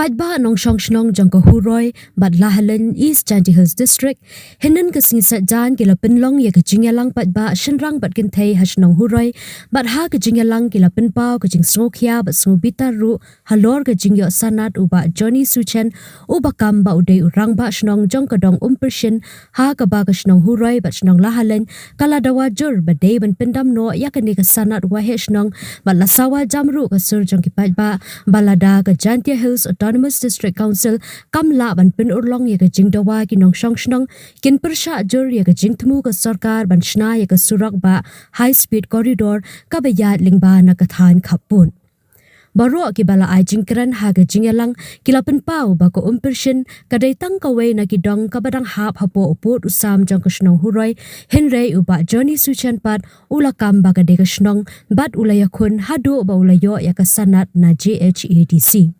Patba nong shnong jong ko huroi bat Lahalen East Janty Hills District hinan ka singsat jan kila pinlong ya ka jingyalang patba shenrang bat kinthei hashnong huroi bat ha ka jingyalang kila pinpao ka jing smokia bat smubita ru halor ka jingyo sanat uba Johnny Suchen uba kamba udai urang ba shnong jong kadong pershin ha ka ba ka shnong huroi bat shnong Lahalen kala dawa jur badai ban pendam no ya ka ni ka sanat wa he shnong bat lasawa jamru ka sur jong ki patba balada ka Janty Hills Autonomous District Council kamla ban pin urlong ya ka jing dawa ki nong shong shnong kin persha jur ya ka jing tmu ka sarkar ban shna ya ka surak ba high speed corridor ka bayat lingba na ka than khapun baro ki bala ai jingkran ha ga jingelang kilapen pau ba ko pershin kadai tang kawe na ki dong ka badang hap hapo uput usam jong kashnong huroi henrei uba Johnny Suchen pat ulakam ba ka de kashnong bat ulaya khun hadu ba ulayo ya ka sanat na GHEDC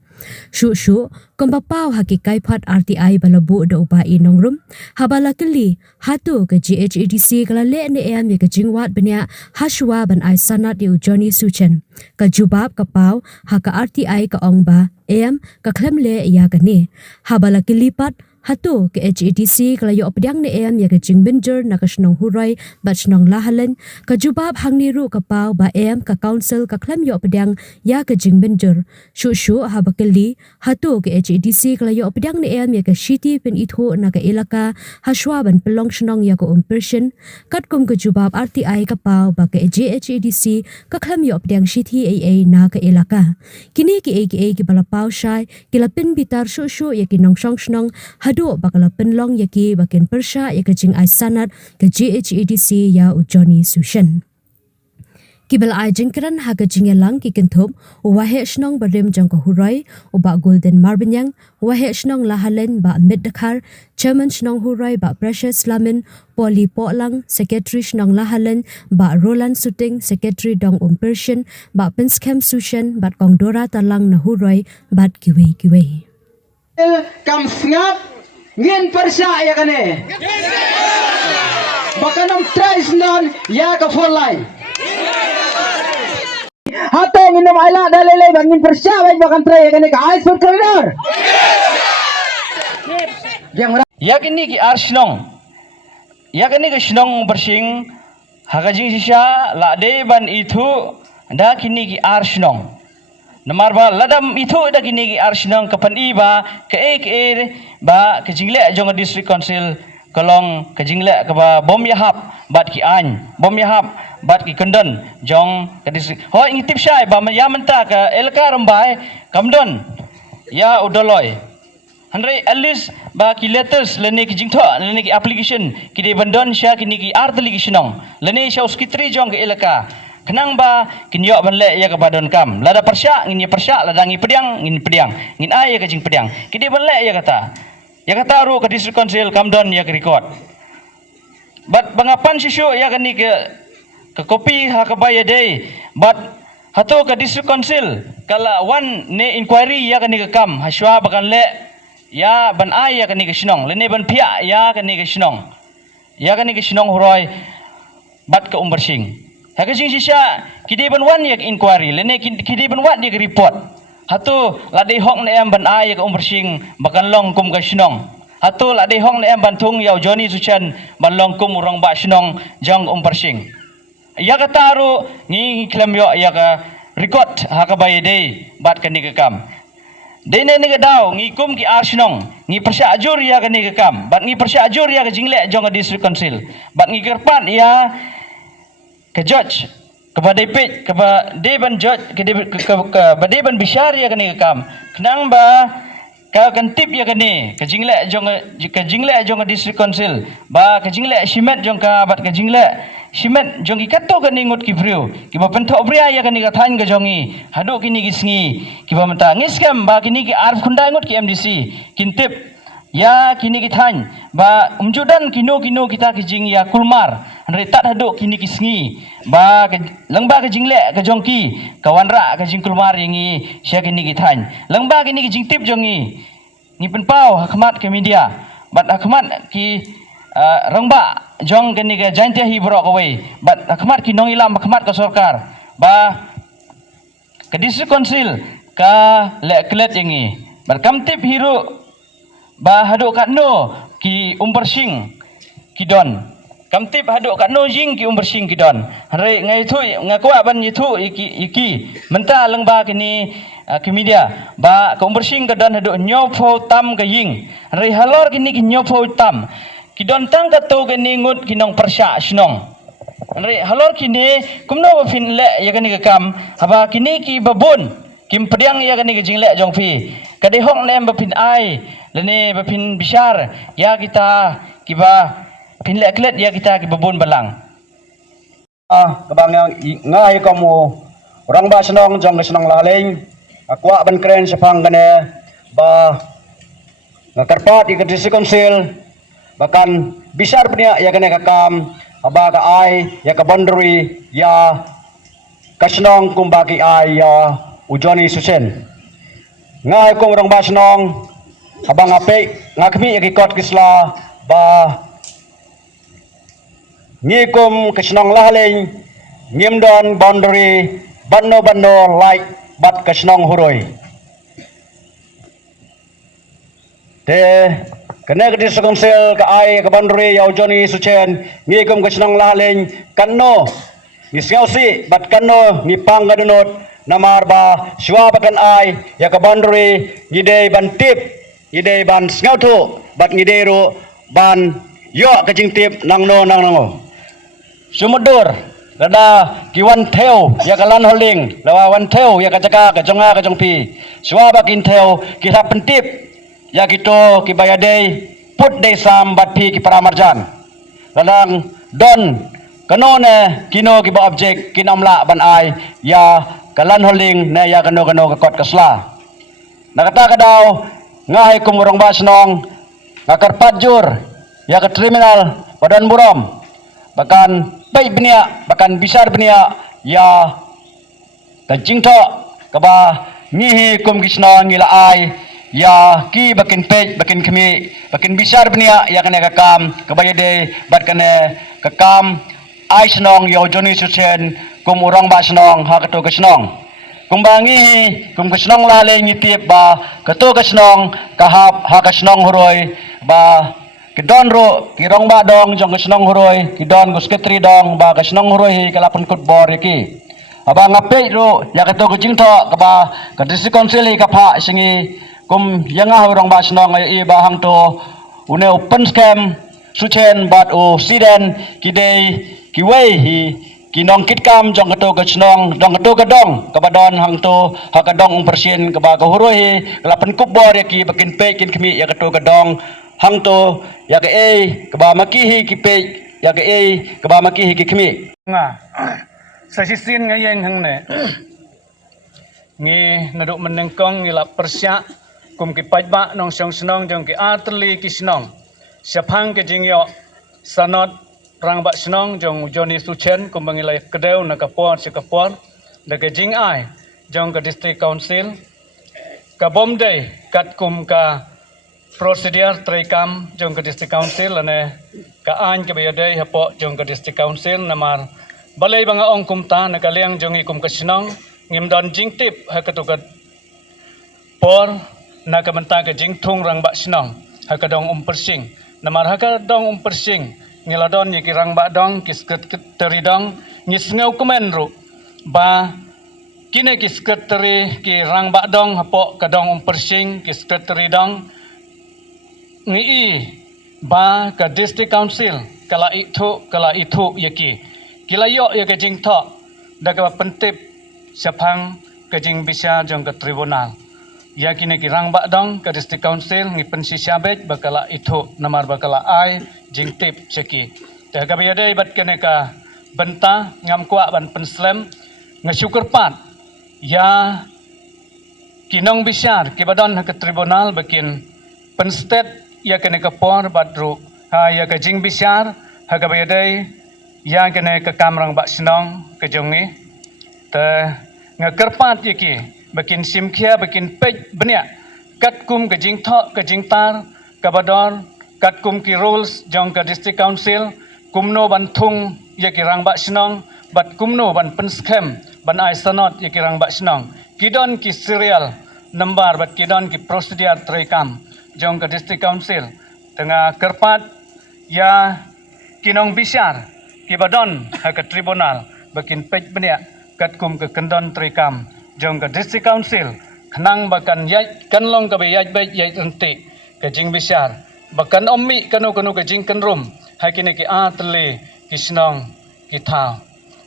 Shu komba pau hakikai phat RTI balabu da uba inong rum habala kali hatu ke GHEDC kala le ne am ye ke jingwat benya hashwa ban ai sanat yu Johnny Suchen ka jubab ka pau ha ka RTI ka ongba am ka khlem le ya ka ni habala kali pat hatu ke HEDC kala yo opdyang ne am ya ke jingbinger na ka shnong huroi bat shnong Lahalen ka jubab hangni ru ka pau ba am ka council ka khlem yo opdyang ya ka jingbinger shu habakali hatu ke HEDC kala yo opdyang ne am ya ka shiti pen itho na ka elaka hashwa ban pelong shnong ya ko pershin kat kum ka jubab RTI ka pau ba ka HEDC ka khlem yo opdyang shiti AA na ka elaka kini ki AKA ki bala pau shai kila pin bitar shu ya ki nong shong shnong hadu bakala penlong yaki bakin persha ya kajing ai sanat ke GHEDC ya Johnny Suchen kibel ai jingkran ha kajing lang ki kenthop wahe shnong barim jong ko hurai uba golden marbinyang wahe shnong Lahalen ba Middakar chairman shnong hurai ba Precious Lamin Poli Polang secretary shnong Lahalen ba Roland Suting secretary dong pershin ba Pinskem Suchen ba Kongdora talang na hurai bat kiwe kam snap ngin persya ya kane bakanam tries non ya ka for line hato nginam ala dalele bangin persya bakan try ya kane ka ice for corridor yakini ki arshnong yakini ki shnong bersing hagajing sisa lade ban itu da kini ki arshnong namar ba ladam itu da kini ki arshnong kapan iba ke ba ke jingle jong district council kolong ke jingle ka ba bom yahap bat ki an bom yahap bat ki kondon jong ke district ho ingitip syai ba ya menta ka elka rambai kamdon ya udoloy handai at least ba ki letters lene ki jingtho lene ki application ki de bandon sya kini ki artli ki shnong lene sya uskitri jong ke elka kenang ba kinyo banle ya ka badon kam lada persya ngin persya lada ngi pediang ngin pediang ngin ay ka jing pediang ki de banle ya kata ru ka district council kamdon ya ke record but bangapan sisu ya kani ke kopi ha ka baya day but hatu ka district council kala one ne inquiry ya kani ke kam haswa bakan le ya ban ay ya kani ke shnong lene ban pia ya kani ke shnong huroi bat ka bersing hakajing sisa kidiban wan yak inquiry lene kidiban wat yak report hatu ladai hong ne am ban ai yak bersing bakan long kum ka shnong hatu ladai hong ne am ban thung yau Johnny Suchen ban long kum urang ba shnong jang bersing ya kataru ngi klem yo yak record hakabai dei bat kan ni kam dene ni daw ngi kum ki arshnong ngi persya ajur ya kan ni kam bat ngi persya ajur ya ka jingle jong district council bat ngi kerpat ya ke judge kepada pej kepada deban judge ke deban bishar ya kani kam kenang ba ka kan tip ya kani ke jingle jong district council ba ke jingle shimet jong ka bat ke jingle shimet jong ki kato kani ngut ki brio ki ba pentok bria ya kani ka than ga jongi hadu kini ki sngi ki ba menta ngiskam ba kini ki arf khundai ngut ki MDC kintip ya kini ki than ba umjudan kino kita ki jing ya kulmar retat haduk kini kisngi ba lengba ke jingle ke jongki kawanra ke jing kulmar yangi sya kini kithan lengba kini ki jingtip jongi ni penpau hakmat ke media bat hakmat ki rengba jong kini ke jantia hi bro kawai bat hakmat ki nong ilam hakmat ke sarkar ba ke district council ka le klet yangi Berkamtip hiru ba haduk kat no ki umpersing kidon. Kamtip haduk kat no jing ki umpersing kidon. Hari ngai tu ngakwa ban yitu iki menta lengba kini ke media ba ka umpersing kidon haduk nyopo tam ke ying. Hari halor kini ki nyopo tam. Kidon tang ka to kini ngut kinong persya snong. Hari halor kini kumno fin le ya kini kam haba kini ki babun kim pediang ya kini ke jingle jong fi. Kadehong lem bapin ai lene bapin bisyar ya kita kiba pin leklet ya kita kibabun balang. Kabang yang ngai kamu orang ba senong jong senong laling akwa ban kren sepang kene ba ngakarpat ikat disi konsil bahkan bisyar punya ya kene kakam aba ka ai ya ka boundary ya kasenong kumbaki ai ya ujoni susen ngai ko orang ba senong abang ape ngakmi ya kikot kisla ba ngikum kesenong laling ngimdon boundary banno like bat kesenong huroi te kena ke diskonsel ke ai ke boundary ya ujoni suchen ngikum kesenong laling kanno ngisausi bat kanno ngipang gadunot namar ba shwa bakan ai ya ke boundary ngidei ban tip ngidei ban ngautu bat ngidei ro ban yo ke jing tip nang no Sumudur rada kiwan theo ya kalan holing lawa wan theo ya kajaka kajonga kajongpi swa bakin theo kita pentip ya kito kibayadei put dei sam batpi ki paramarjan ladang don kanone kino kiba objek kinamla ban ai ya kalan holing na ya kano kakot kasla nakata kadaw ngai kumurong basnong ngakar pajur ya ke kriminal badan burom bahkan baik benia bahkan besar benia ya kajing to kaba ngihi kum kisna ngila ai ya ki bakin pej bakin kemi bakin besar benia ya kene kakam kabaya de bat kene kakam ai snong yo joni susen kum urang ba snong ha kato kesnong kumbangi kum kesnong lale ngitip ba kato kesnong kahap ha kesnong huroi ba kidon ro kirong ba dong jong kesnong huroi kidon gusketri dong ba kesnong huroi kalapan kutbor iki aba ngape ro ya kato kujing to kaba kadisi konsili kapha singi kum yanga urang ba snong ai ba hang to une open scam suchen bat o siden kidei kiwei hi kinong kitkam jong kato kesnong dong kato kadong kabadon hang to hakadong persen kaba kahuroi kalapan kutbor iki bakin pe kin kemi ya kato kadong hang to ya ke keba makihi kipe ya ke keba makihi kikmi nga sa sisin ngayeng hang ne ngi naduk menengkong ngi la persya kum ki pajba nong song snong jong ki atli ki snong siapang ke jingyo sanot rang ba snong jong joni suchen kum bangilai kedeu na kapor si kapor da ke jing ai jong ke district council ka bomdei kat kum ka prosedur trekam jong ke district council ane ka an ke bayadai hapo jong ke district council namar balai banga ong kumta na kaliang jong ikum kasnong ngimdon jingtip ha katukat por na kamenta ke jingthung rang ba snong ha kadong persing namar ha kadong persing ngiladon yiki rang ba dong kisket teridong ngisngau komen ru ba kine kisket teri ki rang ba dong hapo kadong persing kisket teridong ngi ba ka district council kala itu yaki kilayo ya ke jing tho da ka pentip siapang ke jing bisa jong ke tribunal ya kini ki rang ba dong ka district council ngi pensi syabet bakala itu namar bakala ai jing tip seki da ka bayade bat kene ka benta ngam kwa ban penslem ngasyukur pat ya kinong bisyar ki badon ke tribunal bakin penstet ya kene kapor badru ha ya ke jing bisyar ha ka bayadai ya kene ke kamrang bak senong ke jongi te ngakerpat yaki bakin simkhia bakin pej benya kat kum ke jing tho ke jing tar ka bador kat kum ki rules jong ke district council kumno ban thung yaki rang bak senong bat kumno ban penskem ban ai sanot yaki rang bak senong kidon ki serial nambar bat kidon ki prosedur trekam jong ke district council tengah kerpat ya kinong bisyar ki badon ha ke tribunal bakin pej benia kat kum ke kendon trekam jong ke district council kenang bakan yai kanlong ke yai baik yai enti ke jing bisyar bakan ommi kanu ke jing kenrum ha kini ki atle ki snong ki thao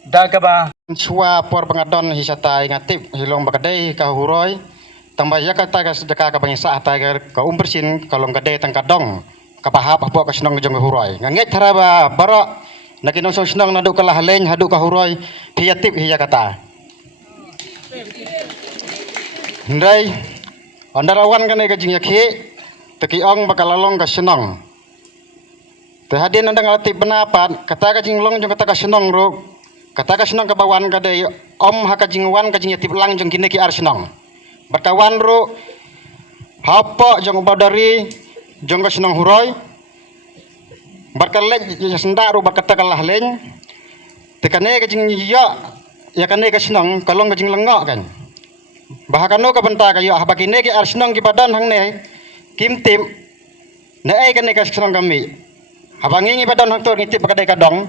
da ka ba Chua por pengadon hisatai ngatip hilong bakadai ka huroi tambah ya kata ka sedekah ka bangsa atai ka umbersin kalong kadai tang kadong ka pahap apa ka senong jong huroi nganget haraba bara nakinong senong nadu ka lahaleng hadu ka huroi hiatip hiya kata ndai andarawan kan ka jing yakhi teki ong bakalalong ka senong tehadin andang alatip benapat kata ka jing long jong kata ka senong ro kata ka senong ka bawan ka dai om haka jingwan ka jing yatip lang jong kini ki ar senong berkawan ro hapa jong badari jong ka senong huroi berkalek senda ro berkata kalah leng tekane ka jing ya kane ka senong kalong ka jing lengok kan bahakano ka benta ka yo habakine ki ar senong ki badan hang ne kim tim ne ai kane ka senong kami habangi ngi badan hang tor ngitip pakadai ka dong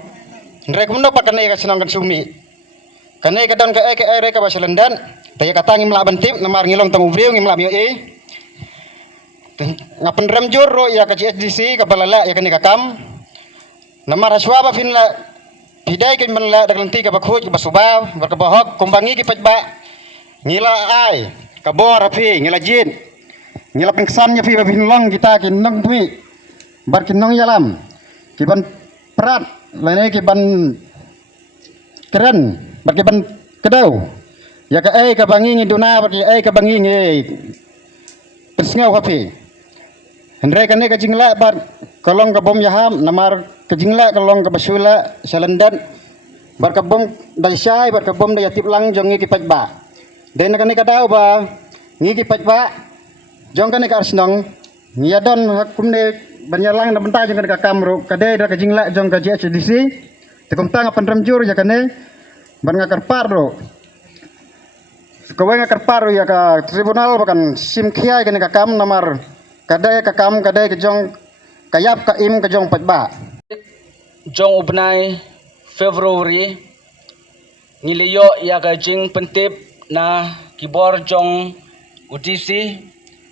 ndrek mundo pakane ka senong kan sumi kane ka don ka ai ka baselendan taya kata ngi mla bentip namar ngilong tang ubriu ngi mla mi ngapen ram juro ya ka CSDC ka balala ya kane ka kam namar aswa ba finla hidai kin menla daglenti ka bakhuj ka basuba berkabahok kumbangi ki pajba ngila ai ka bor api ngila jin ngila pengsan nya fi ba finlong kita kin nang tui bar kin nong yalam ki ban prat lene ki ban keren bar ki ban kedau ya ka ai ka bangi ngi duna bar ki ai ka bangi ngi persngau api Hendrai kane ka jingla bar kolong ka bom yaham namar ka jingla kolong ka basula salandan bar ka bom dai syai bar ka bom dai yatip lang jong ngi ki pajba den kane ka dau ba ngi ki pajba jong kane ka arsnong ngiadon hakumne banyalang na benta jong kane ka kamro kade da ka jingla jong ka JHDC tekum tang pandram jur ya kane bar ngakar parro kawai ngakar parro ya ka tribunal bakan sim khiai kane ka kam namar kadai ka kam kadai ke jong kayap ka im ke jong pajba jong ubnai Februari ngiliyo ya ka jing pentip na kibor jong UTC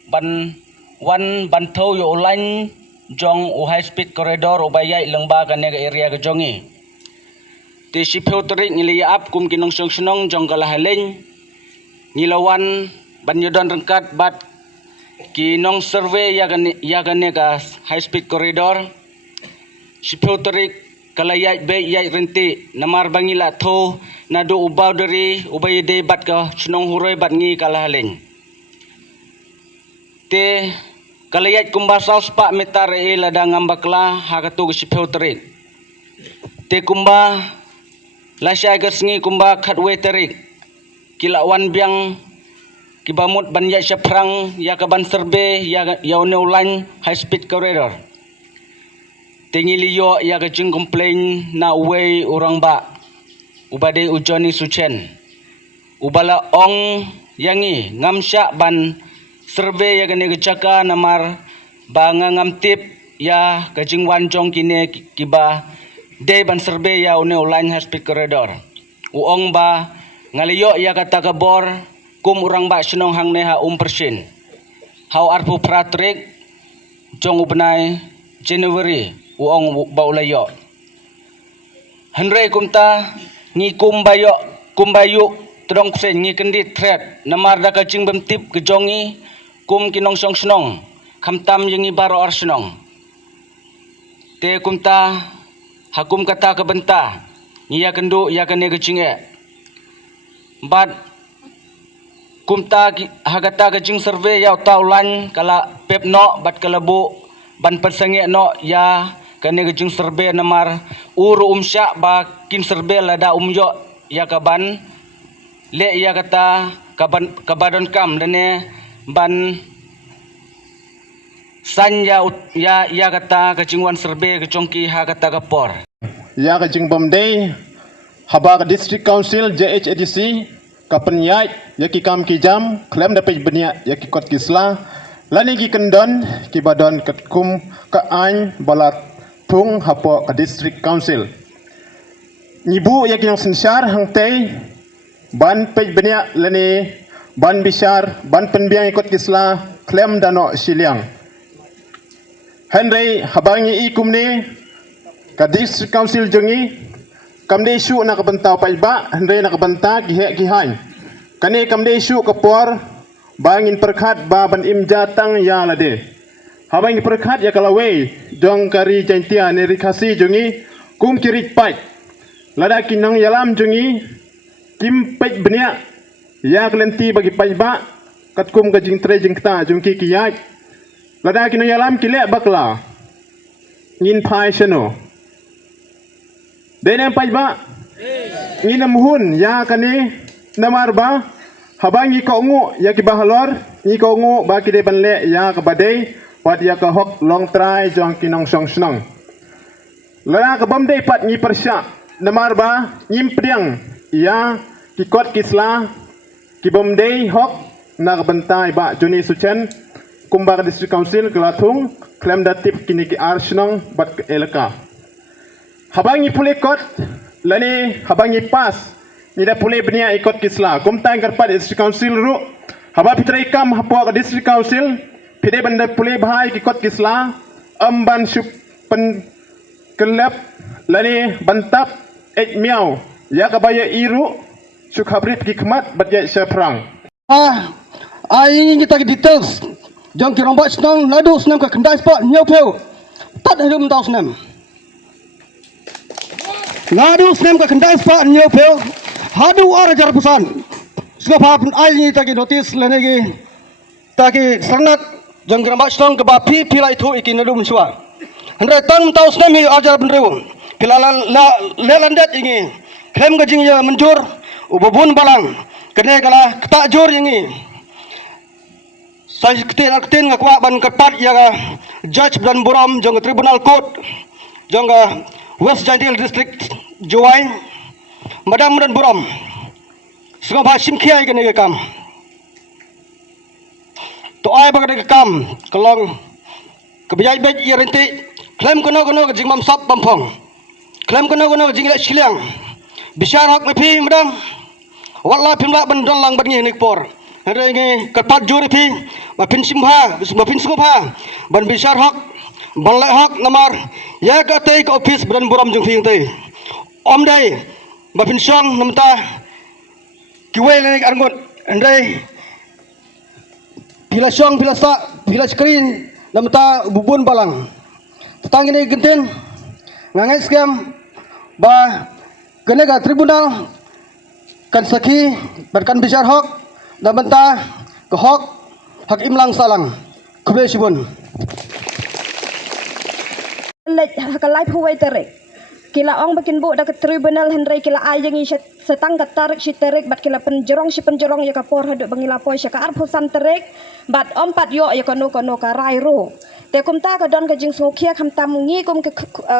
ban wan ban thau yo online jong u high speed corridor ubayai lengba ka nega area ka jongi ti sipeu teri ngiliya ap kum kinong senong jong kalahaleng ngilawan ban yodon rengkat bat kinong survey ya gane ka high speed corridor siputrik kalayat be yai renti namar bangila tho nadu ubau dari ubay de bat ka senong huroi bat ngi kalahaleng te kalayat kumbasal spa metar e lada ngambakla hakatu siputrik te kumba lasya gasngi kumba khatwe terik kilawan biang kibamut ban ya syaprang ya ka ban serbe ya yaune ulan high speed corridor tingi liyo ya ka jing complain na way orang ba ubade ujoni suchen ubala ong yangi ngamsya ban serbe ya gane gecaka namar banga ngamtip ya ka jing wanjong kine kiba de ban serbe ya une ulan high speed corridor uong ba ngaliyo ya ka takabor kum urang ba senong hang neha persen hau arpu pratrik jong ubnai January uong baulayo henry kumta ngi kumbayu tedong sen ngi kendit threat namar da ka jing bemtip ke jongi kum kinong song senong khamtam yengi baro arsenong te kumta hakum kata ke benta ngi ya kendu ya kene ke jinge but kumta hagata ka jing survey yaw taulan kala pepno bat kalabu ban persange no ya kane ka jing survey namar uru umsya ba kin survey lada umyo ya kaban le ya kata kabadon kam dane ban san ya kata ka jingwan survey ka chongki hagata ka por ya ka jing bomday haba ka district council JHADC kapenyai ya ki kam ki jam klem dapat benia ya ki kot kisla lani ki kendon ki badon kum ka ain balat tung hapo ka district council nibu ya ki yang sensar hang tei ban pej benia lani ban bisar ban penbiang ikut kisla klem dano siliang Henry habangi ikum ni ka district council jengi kamde isu nak bentau paiba Henry nak benta gihe gihain kani kamde isu kapor bangin perkhat ba ban im jatang ya lade habangi perkhat ya kalawe dong kari jantia ni rikasi jengi kum kirit pai lada kinang yalam jengi kim pej benia ya kelenti bagi paiba kat kum gajing tre jing kta jungki kiyai lada kinu yalam kile bakla ngin pai shano dene pai ba ngin muhun ya kani namar ba habangi ko ngu ya ki bahalor ni ko ngu ba ki de banle ya ka badai pat ya ka hok long trai jong kinong song snong lada ka bam dei pat ni persya namar ba nyim priang ya ki kot kisla ki bam dei hok na ka bantai ba juni suchen Kumbang District Council Gelatung klaim datip kini ki arsnong bat ke elaka. Habangi pulih kot lani habangi pas ni dah pulih benia ikut kisla. Kumtang kerpat District Council ru haba pitra ikam hapua ke District Council pide benda pulih bahai ki kot kisla amban sup pen kelap lani bantap miau ya kabaya iru suk habrit ki kemat bat ya seprang. Ai kita ke details. Jang kirang buat senang nadu senam ke kendai spot nyopeu. Tak ada mentau senam. Nadu senam ke kendai spot nyopeu. Hadu arah jar pusan. Sebab apa ai ni taki notis lagi taki sangat jang kirang buat senang ke bapi pila itu ikin nadu mensua. Hendak tang mentau senam ni ajar benrewu. Pila lelandat ini. Klaim gajing ya menjur ububun balang. Kena kalah ketak jur ini. Saya ketin ngakwa ban kepat ya judge dan buram jong tribunal court jong West Jaintil district Juwai madam dan buram semua basim kiai kene kam to ai bagade kam kelong kebijai bej ya renti klaim kono ke jing mam sap pampong klaim kono ke jing la siliang bisyar hak lepi madam wala pimla ban lang ban ni por hari ini kepat juri pi bapin simha bapin sumha ban bisar hak ban lai hak namar ya ka tei ka office bran buram jung phing tei om dai bapin song namta kiwe le arngot andai bila song bila sa bila screen namta bubun balang tang ini genten ngangai scam ba kene ga tribunal kan saki berkan bisar hak dan bentah ke hak imlang salang kubel sibun lek hakalai puai terek kila ong bakin bu dak tribunal henry kila ayang i setang tarik si terek bat kila penjerong ya kapor haduk bangila poi ka arpusan terek bat ompat yo ya kono ka rai ro te kum ta ka don ka jing sokia kham tam ngi kum ke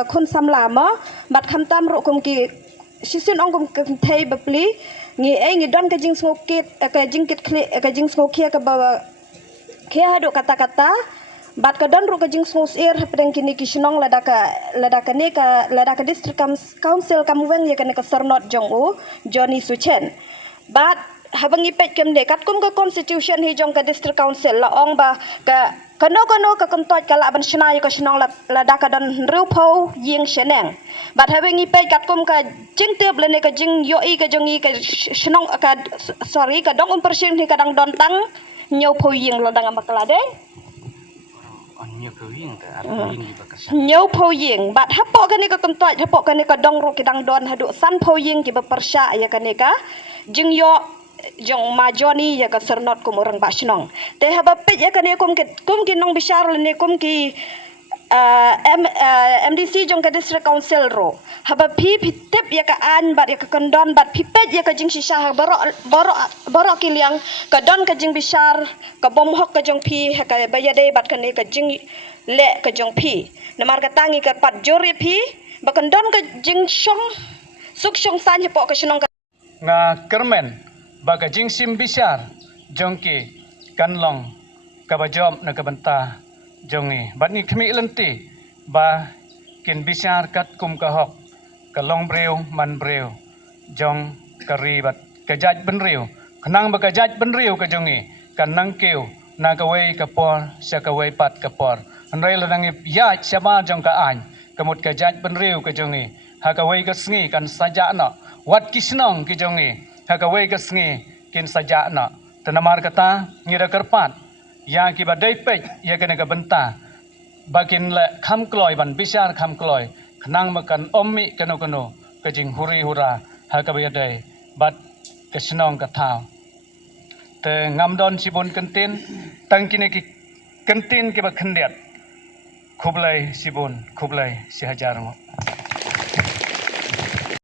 khun sam lama bat kham tam ro kum ki sisin ong kum ke thei bapli ngi don ka jing smokit ka jing kit ka jing smokia ka ba kia hadu kata-kata bat ka don ru ka jing smos air pedang kini kisnong ladaka ne ka ladaka district council kamweng ya ka sernot jong u Johnny Suchen bat habangi pet kem de kat kum ka constitution hi jong ka district council la ong ba ka kono ka kontot kala ban snai ka snong ladaka don rupho ying sheneng bat habangi pet kat kum ka jing tep le ne ka jing yo i ka jongi ka snong ka sorry ka dong persin hi kadang don tang nyau pho ying ladang makala de nyau pho ying bat hapok ka ne ka kontot hapok ka ne ka dong ro kidang don hadu san pho ying ki ba persya ya ka ne ka jing yo jong majoni ya ka sernot kum orang basnong te haba pet ya kane kum ki nong bishar ne kum ki MDC jong ka district council ro haba pi tip ya ka an bat ya ka kondon bat pi pet ya ka jing shisha borok kiliang ka don ka jing bishar ka bom hok ka jong pi ha ka bayade bat kane ka jing le ka jong pi namar ka tangi ka pat jori pi ba kondon ka jing shong suk shong san ya po ka shnong nga kermen baga jingsim bisar jongki kanlong kabajom na kabanta jongi bat ni khmi lenti ba kin bisar kat kum kahok kalong breu man breu jong karibat kajaj benriu kenang ba kajaj benriu ka jongi kanang keu na kawai kapor sya kawai pat kapor andai lanang ya syama jong ka an kamut kajaj benriu ka jongi ha kawai ka sngi kan saja na wat kisnong ki jongi ha kawai ka sngi kin saja na tanamar kata ngira kerpat ya ki badai pej ya kena ka benta bakin le kham kloi ban bisar kham kloi kenang makan ommi kano kano kajing huri hura ha ka bayadai bat kesnong ka thau te ngamdon sibon kentin tangkine ki kentin ke ba khendiat khublai sibon khublai si hajar ngo